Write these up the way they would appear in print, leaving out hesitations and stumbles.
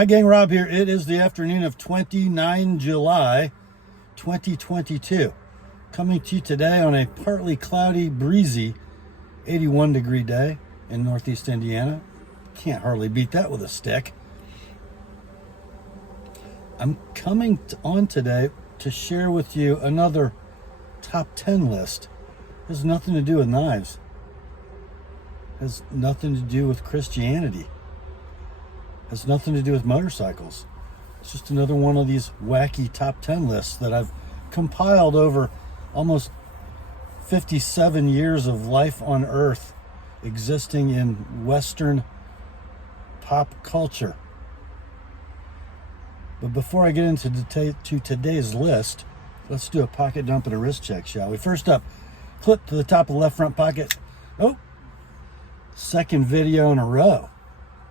Hi gang, Rob here. It is the afternoon of 29 July 2022. Coming to you today on a partly cloudy, breezy 81 degree day in Northeast Indiana. Can't hardly beat that with a stick. I'm coming on today to share with you another top 10 list. It has nothing to do with knives. It has nothing to do with Christianity. Has nothing to do with motorcycles. It's just another one of these wacky top 10 lists that I've compiled over almost 57 years of life on Earth existing in Western pop culture. But before I get into today's list, let's do a pocket dump and a wrist check, shall we? First up, clip to the top of the left front pocket. Oh, second video in a row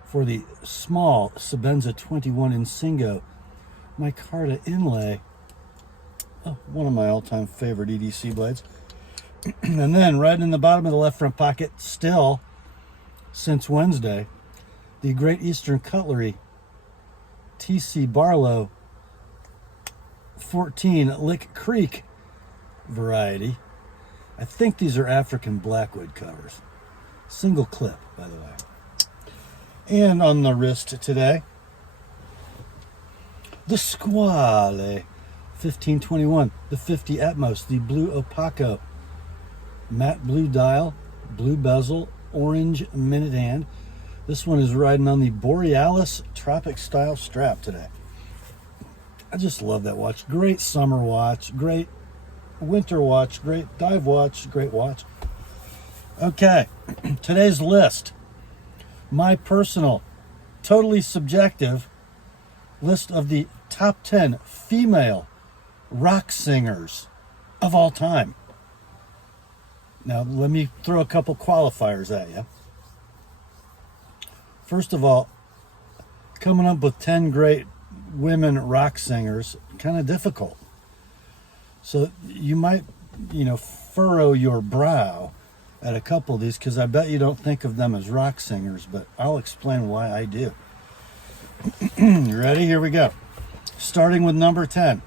for the small Sebenza 21 Insingo micarta inlay. Oh, one of my all-time favorite EDC blades. And then right in the bottom of the left front pocket, still since Wednesday, the Great Eastern Cutlery TC Barlow 14 Lick Creek variety. I think these are African blackwood covers. Single clip, by the way. And on the wrist today, the Squale 1521, the 50 Atmos, the Blue Opaco, matte blue dial, blue bezel, orange minute hand. This one is riding on the Borealis Tropic style strap today. I just love that watch. Great summer watch, great winter watch, great dive watch, great watch. Okay, today's list. My personal, totally subjective list of the top 10 female rock singers of all time. Now, let me throw a couple qualifiers at you. First of all, coming up with 10 great women rock singers, kind of difficult. So you might, furrow your brow at a couple of these because I bet you don't think of them as rock singers, but I'll explain why I do. You ready? Here we go. Starting with number 10.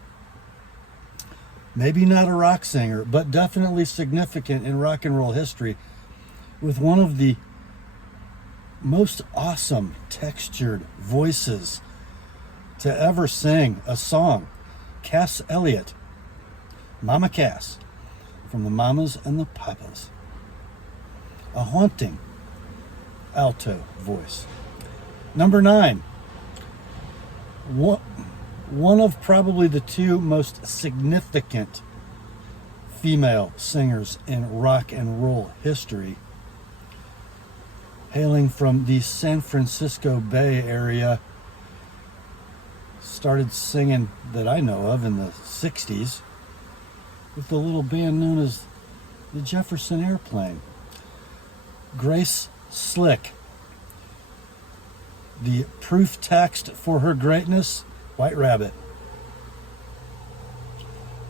Maybe not a rock singer, but definitely significant in rock and roll history with one of the most awesome textured voices to ever sing a song. Cass Elliot. Mama Cass from the Mamas and the Papas. A haunting alto voice. Number 9. One of probably the two most significant female singers in rock and roll history, hailing from the San Francisco Bay Area, started singing that I know of in the 60s with the little band known as the Jefferson Airplane. Grace Slick. The proof text for her greatness, White Rabbit.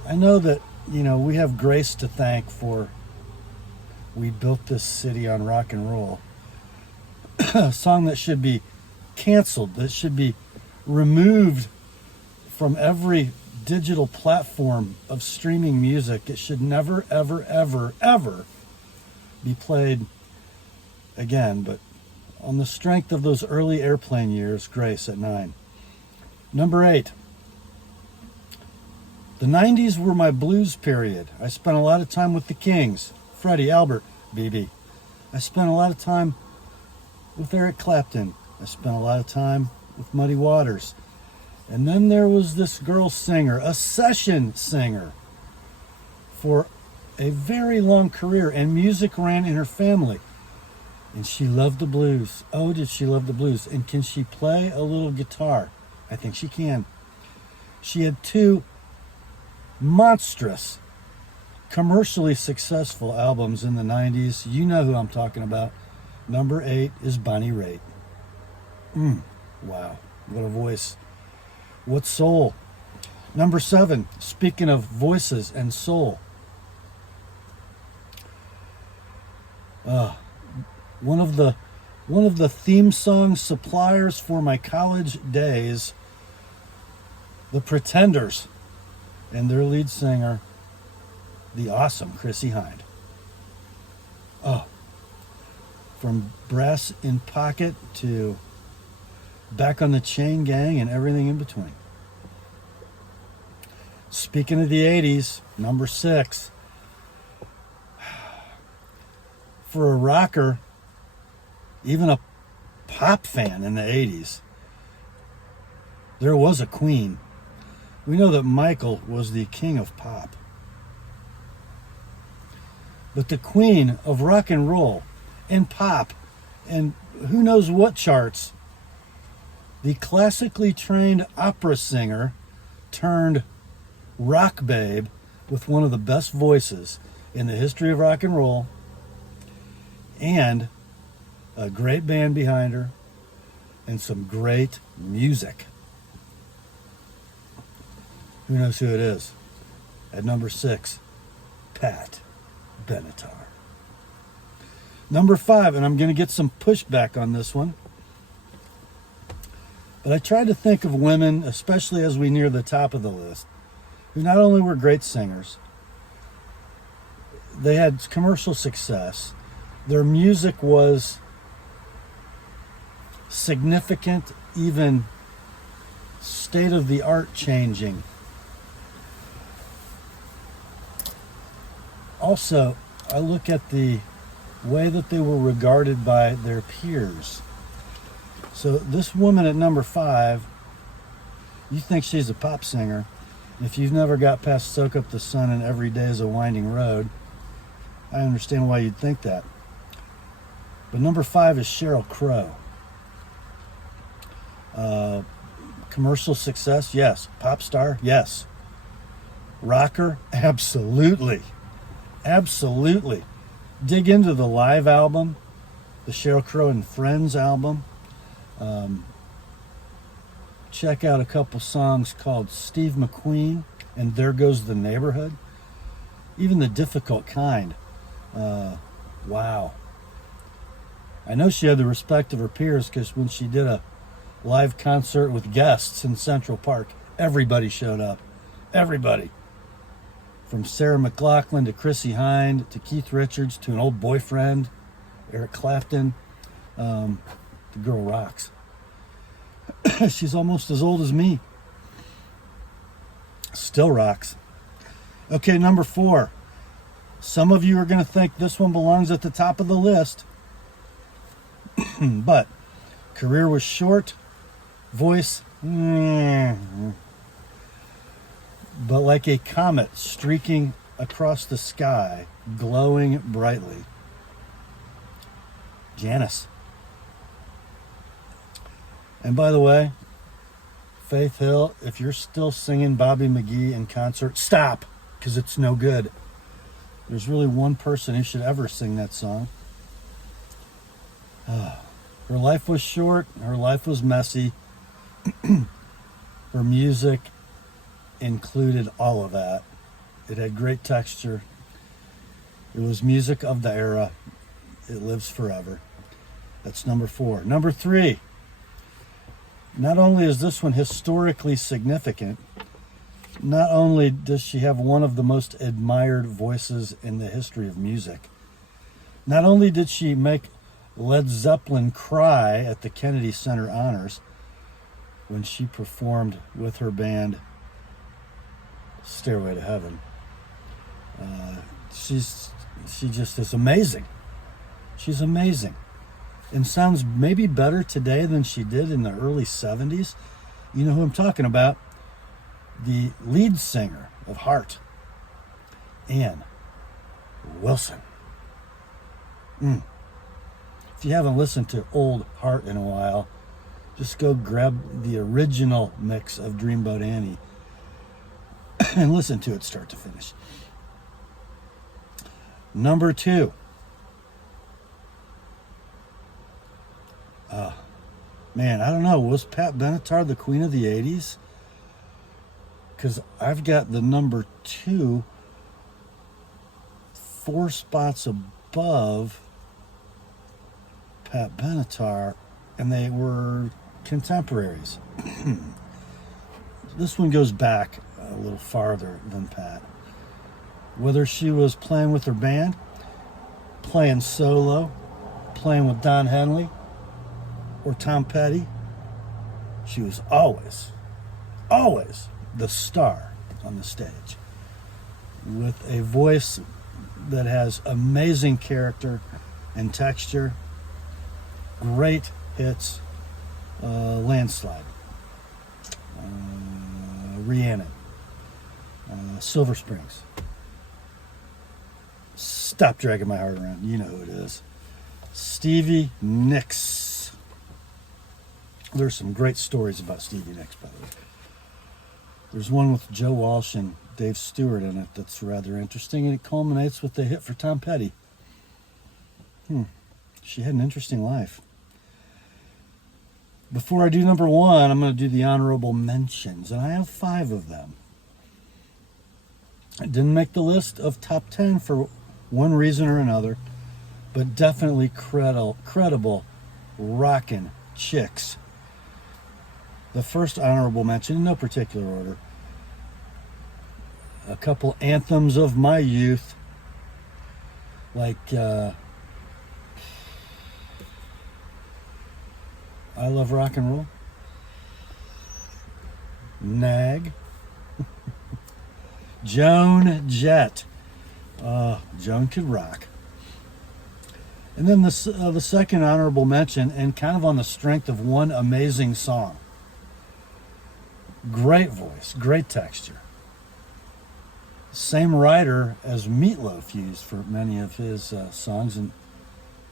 I know that, we have Grace to thank for We Built This City on Rock and Roll. A song that should be canceled, that should be removed from every digital platform of streaming music. It should never, ever, ever, ever be played again. But on the strength of those early Airplane years, Grace at 9. Number 8. The 90s were my blues period. I spent a lot of time with the Kings, Freddie, Albert, BB. I spent a lot of time with Eric Clapton. I spent a lot of time with Muddy Waters. And then there was this girl singer, a session singer, for a very long career, and music ran in her family. And she loved the blues. Oh, did she love the blues? And can she play a little guitar? I think she can. She had 2 monstrous, commercially successful albums in the 90s. You know who I'm talking about. Number 8 is Bonnie Raitt. Wow, what a voice. What soul. Number 7, speaking of voices and soul. One of the one of the theme song suppliers for my college days, the Pretenders, and their lead singer, the awesome Chrissie Hynde. Oh, from Brass in Pocket to Back on the Chain Gang and everything in between. Speaking of the 80s, number 6. For a rocker, even a pop fan in the 80s, there was a queen. We know that Michael was the king of pop. But the queen of rock and roll and pop and who knows what charts, the classically trained opera singer turned rock babe with one of the best voices in the history of rock and roll and a great band behind her and some great music. Who knows who it is? At number 6, Pat Benatar. Number 5, and I'm going to get some pushback on this one, but I tried to think of women, especially as we near the top of the list, who not only were great singers, they had commercial success, their music was significant, even state-of-the-art changing. Also, I look at the way that they were regarded by their peers. So this woman at number 5, you think she's a pop singer. If you've never got past Soak Up the Sun and Every Day is a Winding Road, I understand why you'd think that. But number 5 is Sheryl Crow. Commercial success, yes. Pop star, yes. Rocker, absolutely. Absolutely. Dig into the live album, the Sheryl Crow and Friends album. Check out a couple songs called Steve McQueen and There Goes the Neighborhood. Even The Difficult Kind. Wow. I know she had the respect of her peers because when she did a live concert with guests in Central Park, everybody showed up. Everybody. From Sarah McLachlan to Chrissie Hynde to Keith Richards to an old boyfriend, Eric Clapton. The girl rocks. She's almost as old as me. Still rocks. Okay, number 4. Some of you are going to think this one belongs at the top of the list. But career was short, voice, but like a comet streaking across the sky, glowing brightly. Janis. And by the way, Faith Hill, if you're still singing Bobby McGee in concert, stop, because it's no good. There's really one person who should ever sing that song. Her life was short. Her life was messy. Her music included all of that. It had great texture. It was music of the era. It lives forever. That's number 4. Number 3. Not only is this one historically significant, not only does she have one of the most admired voices in the history of music, not only did she make Led Zeppelin cry at the Kennedy Center Honors when she performed with her band Stairway to Heaven. She just is amazing. She's amazing. And sounds maybe better today than she did in the early 70s. You know who I'm talking about? The lead singer of Heart, Ann Wilson. If you haven't listened to old Heart in a while, just go grab the original mix of Dreamboat Annie and listen to it start to finish. Number 2. Man, I don't know. Was Pat Benatar the queen of the 80s? Because I've got the number 2 4 spots above Pat Benatar, and they were contemporaries. This one goes back a little farther than Pat. Whether she was playing with her band, playing solo, playing with Don Henley, or Tom Petty, she was always the star on the stage, with a voice that has amazing character and texture. Great hits, Landslide, Rhiannon, Silver Springs. Stop Dragging My Heart Around, you know who it is. Stevie Nicks. There's some great stories about Stevie Nicks, by the way. There's one with Joe Walsh and Dave Stewart in it that's rather interesting, and it culminates with the hit for Tom Petty. She had an interesting life. Before I do number one, I'm going to do the honorable mentions, and I have 5 of them. I didn't make the list of top 10 for one reason or another, but definitely credible rockin' chicks. The first honorable mention, in no particular order, a couple anthems of my youth, like I Love Rock and Roll, Nag, Joan Jett. Joan could rock. And then the second honorable mention, and kind of on the strength of one amazing song. Great voice, great texture. Same writer as Meatloaf used for many of his songs, and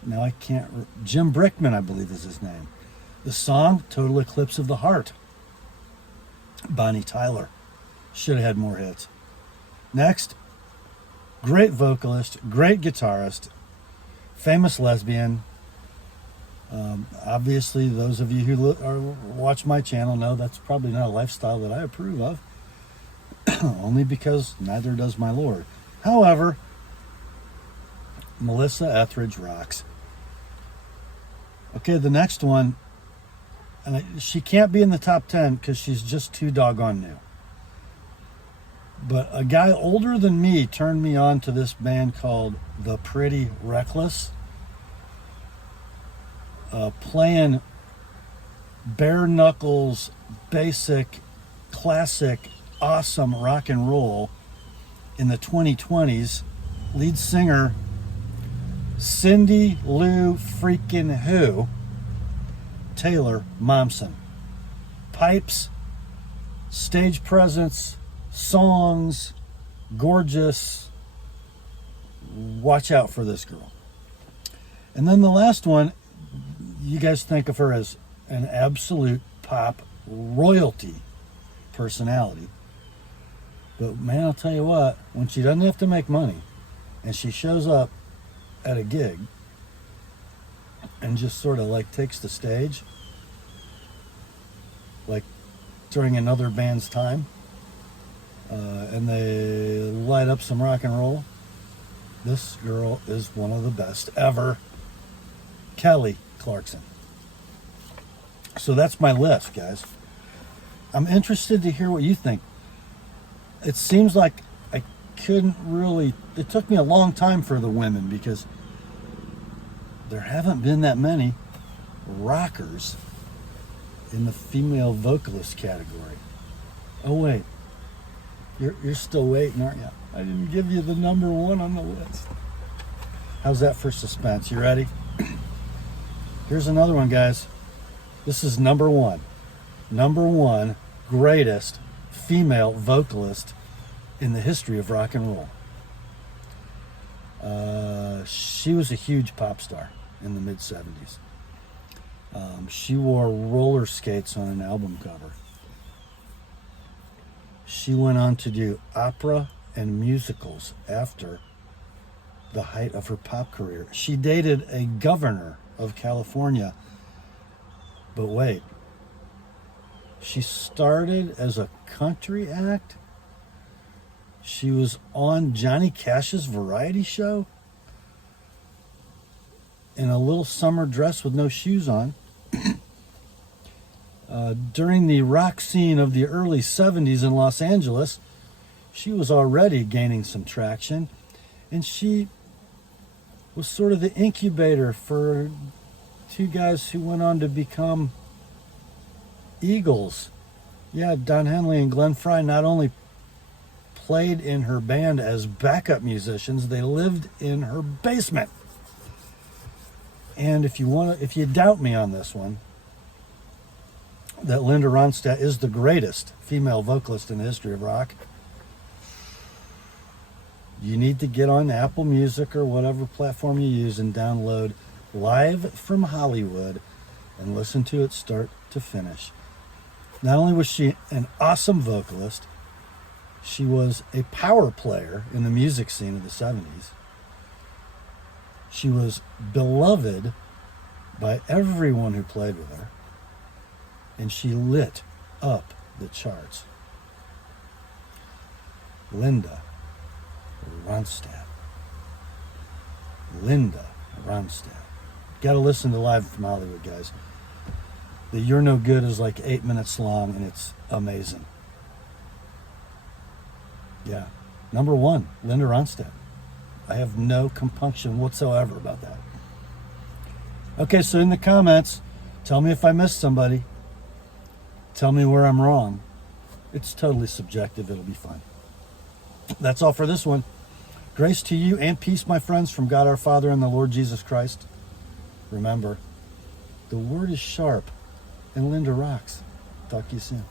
now I can't. Jim Brickman, I believe, is his name. The song "Total Eclipse of the Heart." Bonnie Tyler should have had more hits. Next, great vocalist, great guitarist, famous lesbian. Obviously, those of you who watch my channel know that's probably not a lifestyle that I approve of, only because neither does my Lord. However, Melissa Etheridge rocks. Okay, the next one, and she can't be in the top 10 because she's just too doggone new. But a guy older than me turned me on to this band called The Pretty Reckless. Playing bare knuckles, basic, classic, awesome rock and roll in the 2020s. Lead singer Cindy Lou freaking Who Taylor Momsen. Pipes, stage presence, songs, gorgeous. Watch out for this girl. And then the last one, you guys think of her as an absolute pop royalty personality. But man, I'll tell you what, when she doesn't have to make money and she shows up at a gig and just sort of like takes the stage, like during another band's time, and they light up some rock and roll, this girl is one of the best ever. Kelly Clarkson. So that's my list, guys. I'm interested to hear what you think. It seems like I couldn't really, it took me a long time for the women because there haven't been that many rockers in the female vocalist category. Oh wait, you're still waiting, aren't you? I didn't give you the number one on the list. How's that for suspense? You ready? Here's another one, guys. This is number one. Number one greatest female vocalist in the history of rock and roll. She was a huge pop star in the mid-70s. She wore roller skates on an album cover. She went on to do opera and musicals after the height of her pop career. She dated a governor of California. But wait, she started as a country act? She was on Johnny Cash's variety show? in a little summer dress with no shoes on. During the rock scene of the early 70s in Los Angeles, she was already gaining some traction, and she was sort of the incubator for two guys who went on to become Eagles. Yeah, Don Henley and Glenn Frey not only played in her band as backup musicians, they lived in her basement. And if you doubt me on this one, that Linda Ronstadt is the greatest female vocalist in the history of rock, you need to get on Apple Music or whatever platform you use and download Live from Hollywood and listen to it start to finish. Not only was she an awesome vocalist, she was a power player in the music scene of the 70s. She was beloved by everyone who played with her, and she lit up the charts. Linda Ronstadt. Linda Ronstadt. Got to listen to Live from Hollywood, guys. The You're No Good is like 8 minutes long, and it's amazing. Yeah. Number one, Linda Ronstadt. I have no compunction whatsoever about that. Okay, so in the comments, tell me if I missed somebody. Tell me where I'm wrong. It's totally subjective. It'll be fine. That's all for this one. Grace to you and peace, my friends, from God our Father and the Lord Jesus Christ. Remember, the word is sharp, and Linda rocks. Talk to you soon.